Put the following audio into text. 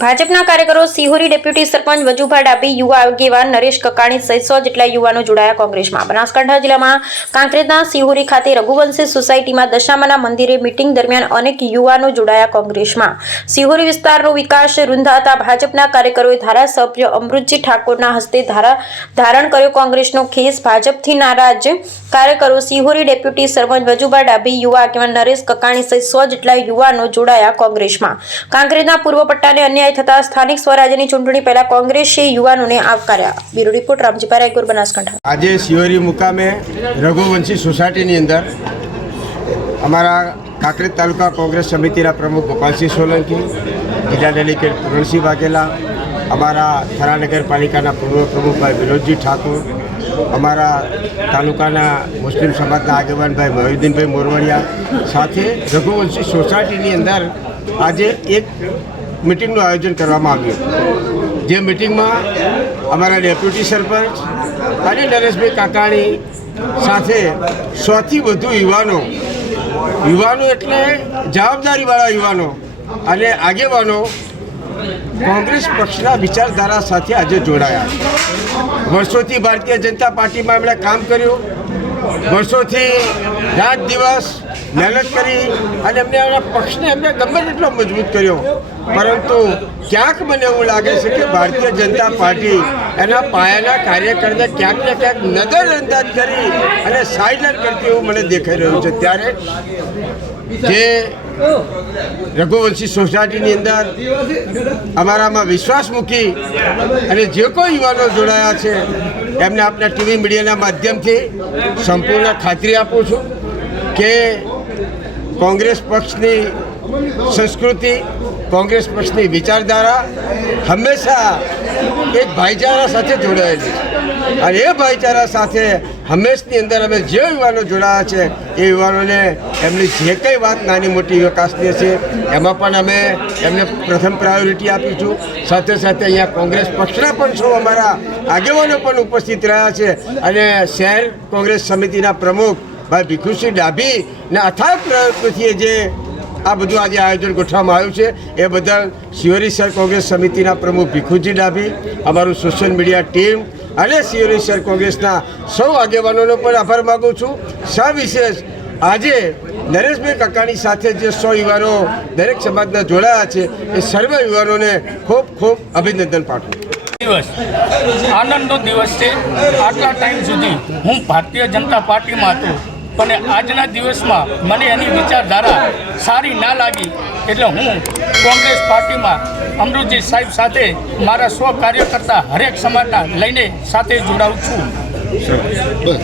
ભાજપના કાર્યકરો સિહોરી ડેપ્યુટી સરપંચ વજુભા ડાબી યુવા આગેવાન નરેશ કકાણી સહિત સો જેટલા યુવાનો જોડાયા કોંગ્રેસમાં. બનાસકાંઠા જિલ્લામાં કાંકરેજના સિહોરી ખાતે રઘુવંશી સોસાયટીમાં દશામાના મંદિરે મિટિંગ દરમિયાન અનેક યુવાનો જોડાયા કોંગ્રેસમાં. સિહોરી વિસ્તારનો વિકાસ રૂંધાતા ભાજપના કાર્યકરોએ ધારાસભ્ય અમૃતજી ઠાકોરના હસ્તે ધારા, ધારણ કર્યો કોંગ્રેસનો ખેસ. ભાજપથી નારાજ કાર્યકરો સિહોરી ડેપ્યુટી સરપંચ વજુભા ડાભી, યુવા આગેવાન નરેશ કકાણી સહિત સો જેટલા યુવાનો જોડાયા કોંગ્રેસમાં. કાંકરેજના પૂર્વ પટ્ટાને અન્યાય થતા સ્થાનિક સ્વરાજ્યની ચૂંટણી પહેલા કોંગ્રેસે યુવાનોને આવકાર્યા. Bureau report Ramji Raygur Banaskantha. આજે શિવરી મુકામે રઘુવંશી સોસાયટીની અંદર અમારા કાંકરેજ તાલુકા કોંગ્રેસ સમિતિના પ્રમુખ ગોપાલસિંહ સોલંકી, જિલ્લા ડેલિગેટ પૂરણસિંહ વાઘેલા, અમારા થરા નગરપાલિકાના પૂર્વ પ્રમુખભાઈ વિનોદજી ઠાકોર, અમારા તાલુકાના મુસ્લિમ સમાજના આગેવાનભાઈ મહિદ્દીનભાઈ મોરવડિયા સાથે રઘુવંશી સોસાયટીની અંદર આજે એક મિટિંગનું આયોજન કરવામાં આવ્યું. જે મિટિંગમાં અમારા ડેપ્યુટી સરપંચ અને નરેશભાઈ કાકાણી સાથે સૌથી વધુ યુવાનો યુવાનો એટલે જવાબદારીવાળા યુવાનો અને આગેવાનો કોંગ્રેસ પક્ષના વિચારધારા સાથે આજે જોડાયા. વર્ષોથી ભારતીય જનતા પાર્ટીમાં એમણે કામ કર્યું. વર્ષોથી રાત દિવસ મહેનત કરી અને એમને એમના પક્ષને એમને ગમે તેટલો મજબૂત કર્યો. પરંતુ ક્યાંક મને એવું લાગે છે કે ભારતીય જનતા પાર્ટી એના પાયાના કાર્યકરને ક્યાંક ને ક્યાંક નજરઅંદાજ કરી અને સાઇડલાઇન કરતી એવું મને દેખાઈ રહ્યું છે. ત્યારે જે રઘુવંશી સોસાયટીની અંદર અમારામાં વિશ્વાસ મૂકી અને જે કોઈ યુવાનો જોડાયા છે એમને આપણા ટીવી મીડિયાના માધ્યમથી સંપૂર્ણ ખાતરી આપું છું કે કોંગ્રેસ પક્ષની સંસ્કૃતિ, કોંગ્રેસ પક્ષની વિચારધારા હંમેશા એક ભાઈચારા સાથે જોડાયેલી અને એ ભાઈચારા સાથે હંમેશની અંદર અમે જે યુવાનો જોડાયા છે, એ યુવાનોને એમની જે કંઈ વાત નાની મોટી વિકાસની છે, એમાં પણ અમે એમને પ્રથમ પ્રાયોરિટી આપીશું સાથે સાથે અહીંયા કોંગ્રેસ પક્ષના પણ સૌ અમારા આગેવાનો પણ ઉપસ્થિત રહ્યા છે. અને શહેર કોંગ્રેસ સમિતિના પ્રમુખ ભાઈ ભીખુસિંહ ડાભીના અથાગ પ્રયત્નોથી જે આ બધું આજે આયોજન ગોઠવવામાં આવ્યું છે. એ બદલ શિવરી શહેર કોંગ્રેસ સમિતિના પ્રમુખ ભીખુજી ડાભી, અમારું સોશિયલ મીડિયા ટીમ અને શિવરી શહેર કોંગ્રેસના સૌ આગેવાનોનો પણ આભાર માગું છું. સવિશેષ આજે નરેશભાઈ કકાણી સાથે જે સો યુવાનો દરેક સમાજના જોડાયા છે, એ સર્વ યુવાનોને ખૂબ ખૂબ અભિનંદન પાઠવું દિવસ. આનંદનો દિવસ છે. આટલા ટાઈમ સુધી હું ભારતીય જનતા પાર્ટીમાં હતો. પણ આજના દિવસમાં મને એની વિચારધારા સારી ના લાગી. એટલે હું કોંગ્રેસ પાર્ટીમાં અમૃતજી સાહેબ સાથે મારા સ્વ કાર્યકર્તા હરેક સમાજના લઈને સાથે જોડાઉં છું.